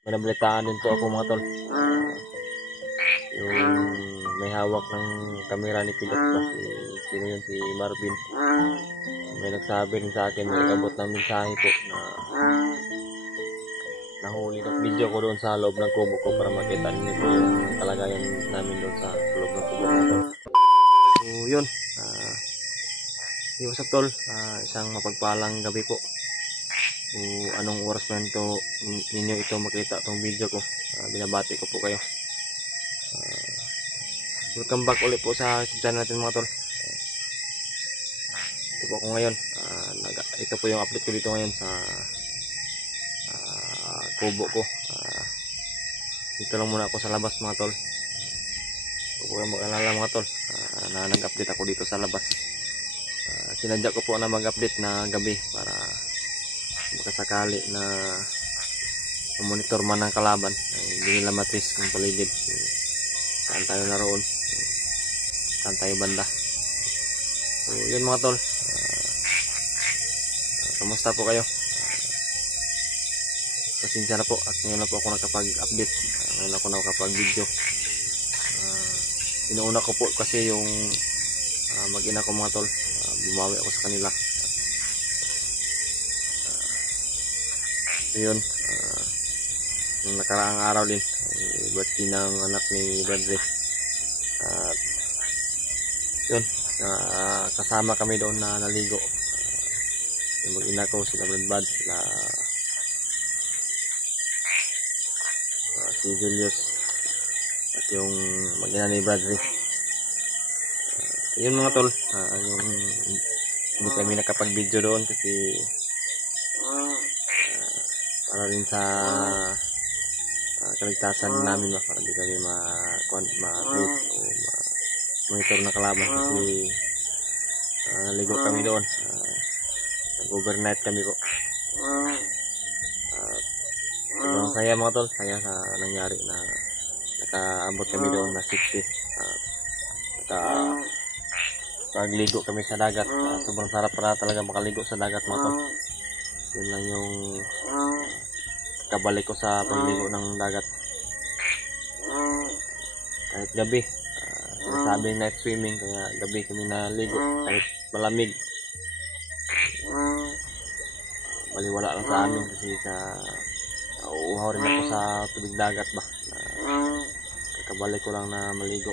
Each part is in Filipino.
May nabalitaan din po ako mga tol. Yung may hawak ng kamera ni Pilot ba, sino yun, si Marvin. May nagsabi rin sa akin, may abot ng mensahe po na nahuli ng video ko doon sa loob ng kubo ko para makita ninyo po yung kalagayan namin doon sa loob ng kubo ko. So yun, what's up tol, isang mapagpalang gabi po. Kung anong oras man ninyo ito makita itong video ko, binabati ko po kayo. Welcome back ulit po sa channel natin mga tol. Ito po ako ngayon, ito po yung update ko dito ngayon sa kubo ko. Dito lang muna ako sa labas mga tol. Huwag po kayong mag-alala mga tol, na nag-update ako dito sa labas. Sinadya ko po na mag-update na gabi para makasakali na monitor man ng kalaban, hindi nila matris kung paligid saan tayo naroon, saan tayo banda. So yun mga tol, kamusta po kayo? Pasensya na po at ngayon na po ako nakapag-update, ngayon ako nakapag-video. Inuuna ko po kasi yung mag-ina ko mga tol, bumawi ako sa kanila. Yun, nung nakaraang araw din birthday ng anak ni Bradley, at yun, kasama kami doon na naligo. Yung mag-ina ko, sila Bradbad, sila si Julius at yung mag-ina ni Bradley. Yun mga tol, yung hindi kami nakapag-video doon kasi para rin sa kaligtasan namin ba, para hindi kami ma-treat o monitor na kalaban kasi naligo kami doon, nag-overnight kami po. Sobrang saya mga tol, saya sa nangyari na nakaabot kami doon na 60, pagligo kami sa dagat. Sobrang sarap para talaga makaligo sa dagat mga tol. Yun lang yung kabalik ko sa pagligo ng dagat. Kahit gabi, sinasabing night swimming, kaya gabi kami naligo kahit malamig. Baliwala lang sa amin kasi uuhaw rin ako sa tubig dagat ba, kakabalik ko lang na maligo.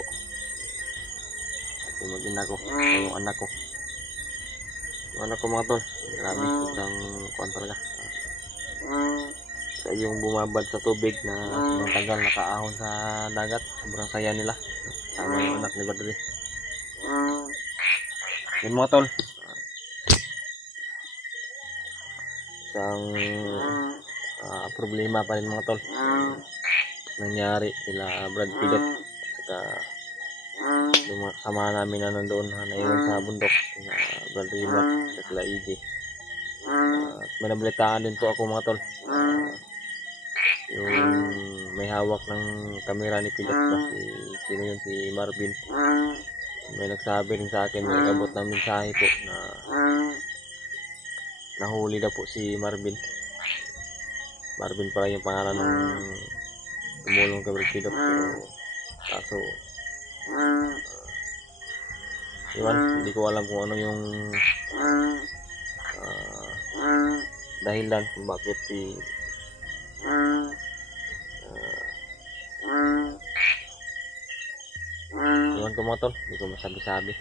At yung mag-ina ko, yung anak ko, mga tol, grabe, sobrang kuwan talaga. Sa yung bumabad sa tubig na sobrang tagal nakaahon sa dagat, sobrang saya nila sama yung anak ni Badri. Yun mga tol, isang problema pa rin mga tol nangyari sila Brad Pilot at yung mga kasama namin na nandoon na naiwan sa bundok, na Brad Rimat at sila EJ. May nabalitaan din po ako mga tol, yung may hawak ng kamera ni Pilot ba, sino yun, si Marvin. May nagsabi rin sa akin, may abot ng mensahe po na nahuli na po si Marvin. Marvin pala yung pangalan ng tumulong kay Pilot, pero kaso iwan, hindi ko alam kung ano yung dahilan kung bakit si iwan ko mga tol, hindi ko masabi-sabi.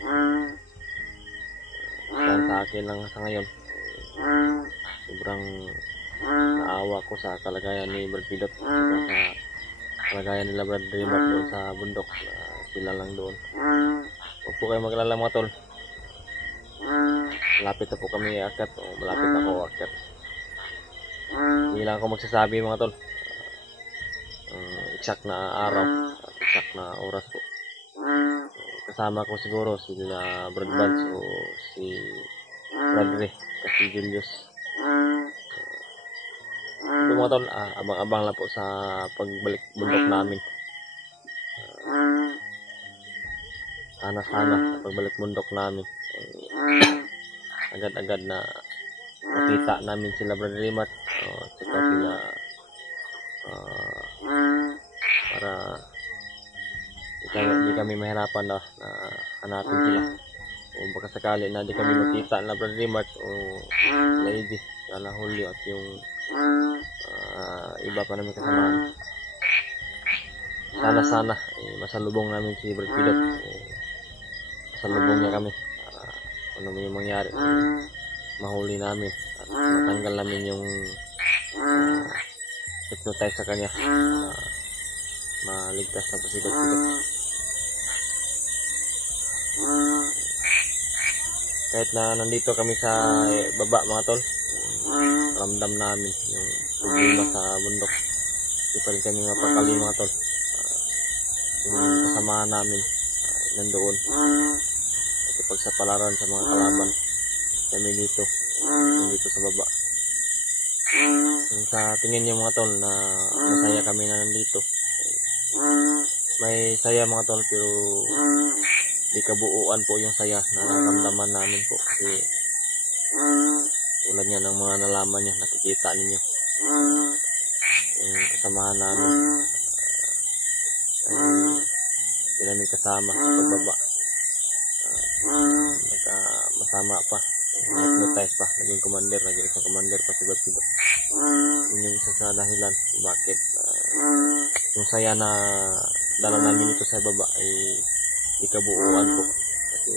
Sa akin lang sa ngayon, sobrang naawa ko sa kalagayan ni Brad Pilot, sa kalagayan nila Brad Rimat doon sa bundok, sila lang doon. Huwag po kayo maglala mga tol, malapit na po kami akyat, o malapit na ako akyat. Hindi lang ako magsasabi mga tol exact na araw at exact na oras po. Kasama ko siguro sila Brad Buds o si Bradley kasi Julius. Ito mga tol, abang-abang lang po sa pagbalik bundok namin. Sana sa pagbalik bundok namin agad-agad na makita namin sila Brad Rimat at sila para di kami mahirapan na hanapin sila. O baka sakali na di kami makita na Brad Rimart o Lady Kala Julio at yung iba pa namin kasamahan. Sana masalubong namin si Brad Pilot. Masalubong niya kami para ano yung mangyari, mahuli namin at matanggal namin yung hypnotize sa kanya, maligtas na po si Brad Pilot. Kahit na nandito kami sa baba mga tol, ramdam namin yung problema sa bundok. Hindi pa rin kami mapakali mga tol. Yung kasamahan namin nandoon pagsapalaran sa mga kalaban, kami dito sa baba. Yung sa tingin niyo mga tol na masaya kami na nandito, may saya mga tol, pero di kabuuan po yung saya na nararamdaman namin po, kasi tulad nga ng mga nalaman niya, nakikita ninyo yung kasamahan namin ay namin kasama sa pagbaba, masama pa, hypnotize pa, naging isang commander pa si Brad Pilot. Yun yung isa sa dahilan bakit yung saya na dala namin dito sa baba ay di kabuuan po, kasi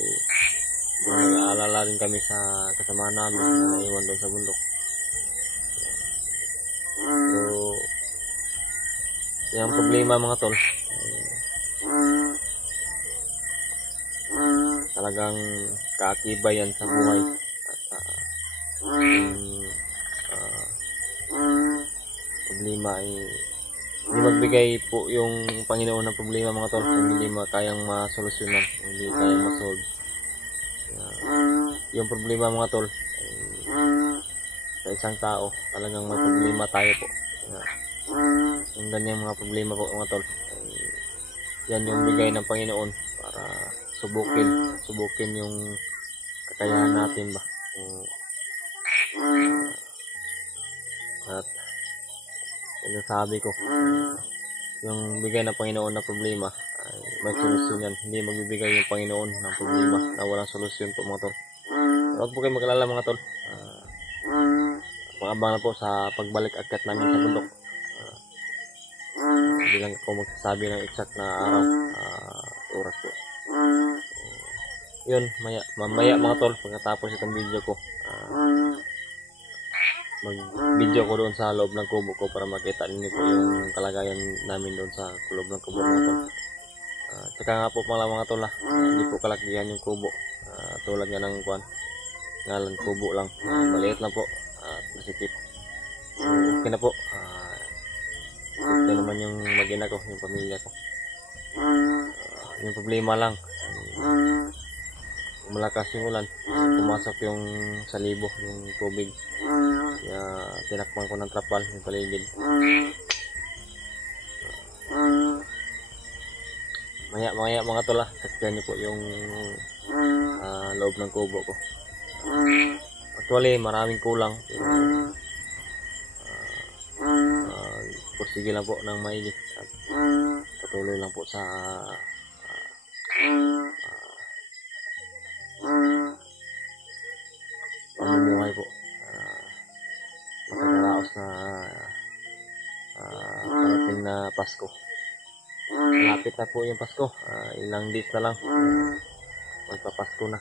nag-aalala rin kami sa kasama namin na naiwan doon sa bundok. So yung problema mga tol, talagang kaakiba yan sa buhay, at problema ay hindi magbigay po yung Panginoon ng problema mga tol kung hindi kayang masolusyonan, hindi kayang masolve. Yung problema mga tol ay, sa isang tao talagang may problema tayo po. Yung ganyang mga problema po mga tol ay, yan yung bigay ng Panginoon para subukin yung kakayahan natin ba. At yung sabi ko, yung bigay ng Panginoon na problema ay may solusyon yan. Hindi magbibigay yung Panginoon ng problema na walang solusyon po mga tol. Huwag po kayo mag-alala mga tol. Pang-abang na po sa pagbalik akyat namin sa bundok. Hindi lang ako magsasabi ng exact na araw, oras po. Yun, mamaya mga tol, pagkatapos itong video ko, mag-video ko doon sa loob ng kubo ko para makita ninyo po yung kalagayan namin doon sa loob ng kubo mga tol. Tsaka nga po mga tol, hindi po kalakihan yung kubo, tulad nga ng ngalan kubo lang, maliit lang po at masikip. Okay na po, ito naman yung mag-ina ko, yung pamilya ko. Yung problema lang, malakas yung ulan, pumasok yung salibo, yung tubig, kaya tinakpan ko ng trapal yung paligid. Maya mga tol, sakyan nyo po yung loob ng kubo ko. Actually maraming kulang, pursige lang po ng maigi at patuloy lang po sa pamumuhay po, makakaraos na parating na Pasko. Malapit na po yung Pasko, ilang days na lang magpapasko na.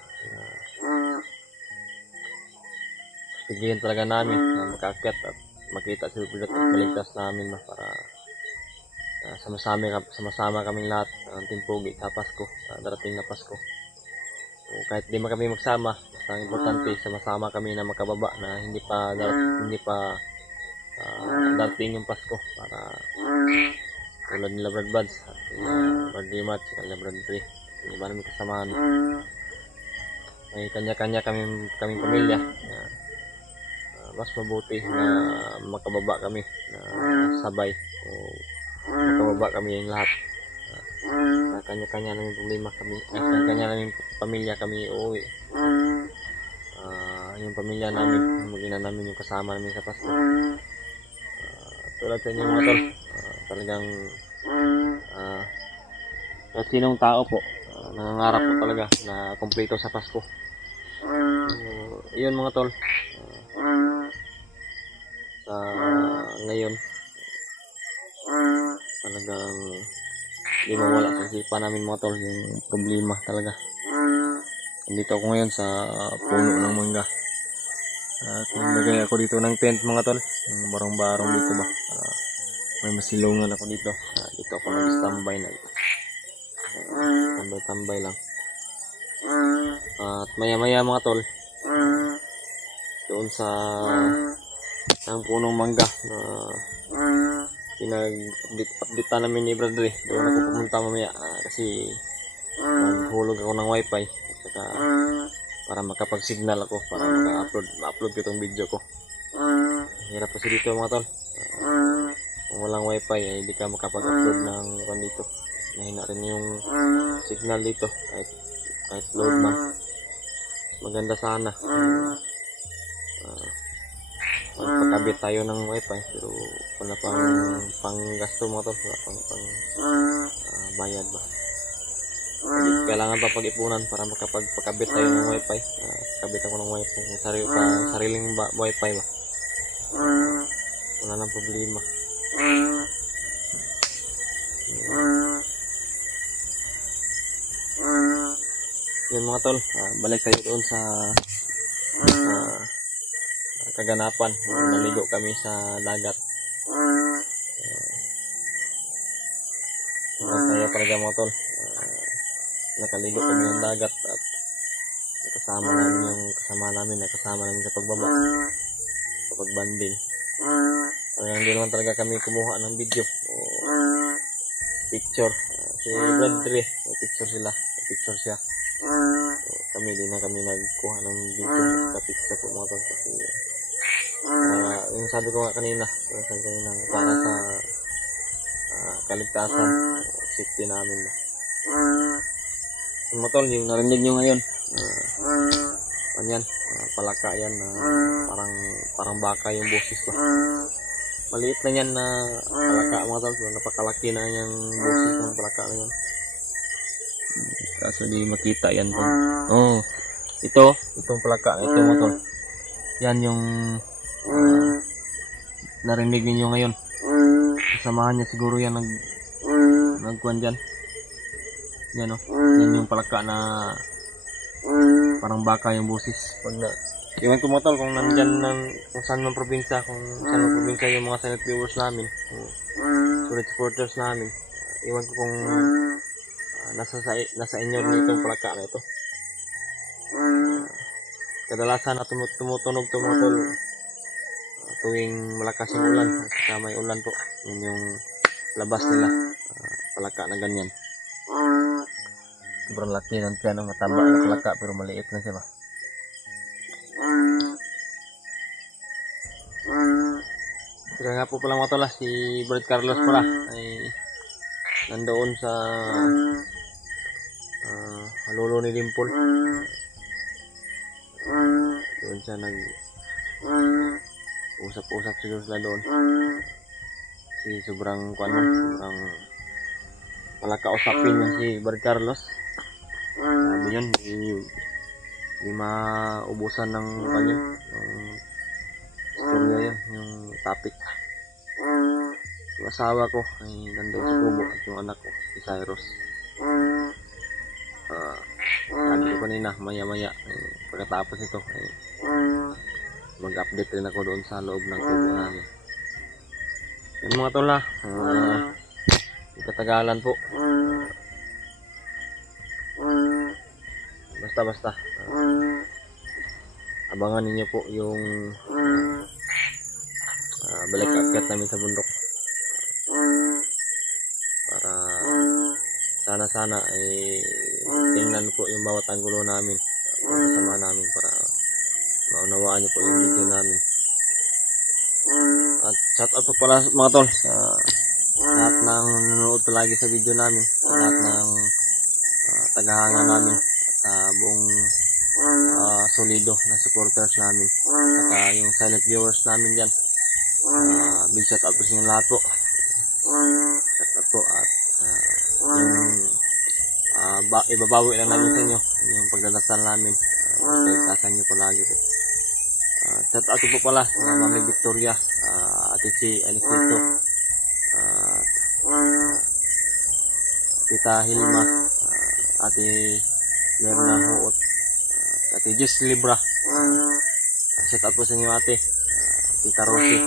Pigilan talaga namin na makaakyat at makita si Pilot at maligtas namin para sama-sama kaming lahat ng timpugi sa Pasko, sa darating na Pasko. O kahit di kami magsama, basta ang importante sama-sama kami na makababa na hindi pa darating yung Pasko, para tulad nila Brad Buds at Brad Rimart, nila Brad Dre, yung iba namin kasamahan. May kanya-kanya kaming pamilya. Mas mabuti na makababa kami na sabay, o makababa kami yung lahat. Kanya-kanya namin problema kami, kanya-kanya namin pamilya kami uuwi. Yung pamilya namin, mag-ina namin yung kasama namin sa Pasko. tulad sa inyo mga tol, talagang kahit sinong tao po, nangangarap po talaga na kumpleto sa Pasko. Iyon mga tol, sa ngayon talagang di mawala sa isipan namin mga tol yung problema talaga. Nandito ako ngayon sa puno ng mangga at naglagay ako dito ng tent mga tol, ng barong-barong dito ba para may masilungan ako dito. Dito ako nag-standby na tambay lang. At maya-maya mga tol, doon sa ng punong mangga na pinag-update namin ni Bradley, doon ako pumunta mamaya kasi naghulog ako ng wifi at saka para makapag-signal ako para maka-upload ko itong video ko. Hirap kasi dito mga tol, kung walang wifi ay hindi ka makapag-upload ng dito. Mahina rin yung signal dito kahit load man. Maganda sana magpakabit tayo ng wifi pero wala pang gasto mo to, wala pang bayad ba. Kailangan pa pag-ipunan para makapagpakabit tayo ng wifi. Kabit ako ng wifi, sariling wifi ba. Wala nang problema. Yun mga tol, balik tayo doon sa kaganapan. Naligo kami sa dagat. Masaya talaga mga tol. Nakaligo kami ng dagat at nakasama namin sa pagbaba, sa pagbanding. Hindi naman talaga kami kumuha ng video o picture. Si Bradley, may picture siya. So, kami din na kami nagkuha ng video sa picture po mga tol kasi yung sabi ko nga kanina para sa kaligtasan, safety namin ba. Yung mga tol, yung narinig nyo ngayon, palaka yan, parang baka yung boses ba. Maliit na yan na palaka mga tol, napakalaki na yung boses ng palaka na yan. Kaso di makita yan po. Itong palaka, ito mga tol. Yan yung narinig ninyo ngayon. Kasamahan niya siguro yan nagkuhan dyan. Yan yan yung palaka na parang baka yung busis. Iwan ko mga tol kung nandyan kung saan mang probinsya, yung mga silent viewers namin, solid supporters namin. Iwan ko kung nasa inyo rin itong palaka na ito. Kadalasan na tumutunog ito mga tol tuwing malakas yung ulan at saka may ulan po. Yun yung labas nila, palaka na ganyan. Sobrang laki ng tiyan, mataba na palaka pero maliit na siya ba. Kaya nga po pala mga tol, si Brad Carlos pala ay nandoon sa lolo ni Dimple. Doon siya usap-usap siguro sila doon. Sobrang malakausapin niya si Brad Carlos. Sabi yun, hindi maubusan ng istorya yan, yung topic. Yung asawa ko ay nandoon sa kubo at yung anak ko, si Cyrus. Sabi ko kanina, maya-maya, pagkatapos ito, mag-update rin ako doon sa loob ng kubo namin. Yan mga tol, katagalan po. Basta abangan ninyo po yung balik akyat namin sa bundok para sana ay tingnan po yung bawat anggulo namin, kasama namin para maunawaan nyo po yung video namin. At shout out po pala mga tol sa lahat ng nanonood palagi sa video namin, sa lahat ng tagahanga namin at sa buong solido na supporters namin, at yung silent viewers namin dyan. Big shout out po sa inyo lahat po. Shout out po at ibabawi lang namin sa inyo yung pagdadasal namin. Basta isasan nyo po lagi po. Shout out po pala sa Mami Victoria, Ate si Anisito, Tita Hilma, Ate Lerna Huot, Ate Jess Libra. Shout out po sa inyo ate, Tita Rosie.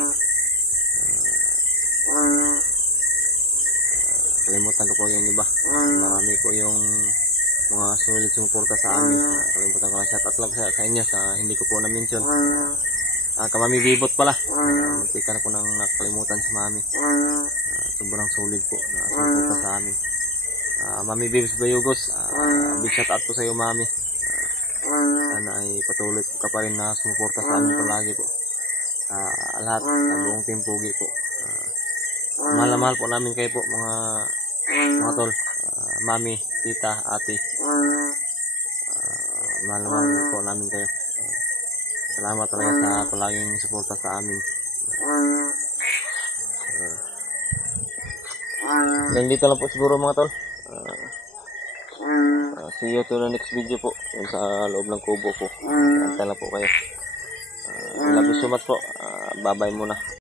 Kalimutan ko po yung iba. Marami po yung mga sulit sumuporta sa amin. Kalimutan ko lang, shout out lang sa inyo sa hindi ko po na-mention. Kamami Bibot pala. Munti ka na po nang nakalimutan si Mami. Sobrang solid po na sumuporta sa amin. Mami Bibs Bayugos, big shout out po sa iyo Mami. Sana ay patuloy ka pa rin na sumuporta sa amin palagi po. Lahat, sa buong team Pugi po. Mahal na mahal po namin kayo po mga tol. Mami, tita, ate. Mahal na mahal po namin kayo. Salamat talaga sa palaging suporta sa amin. Yan dito lang po siguro mga tol. See you to the next video po. Yung sa loob ng kubo po. Antay lang po kayo. Love you so much po. Bye bye muna.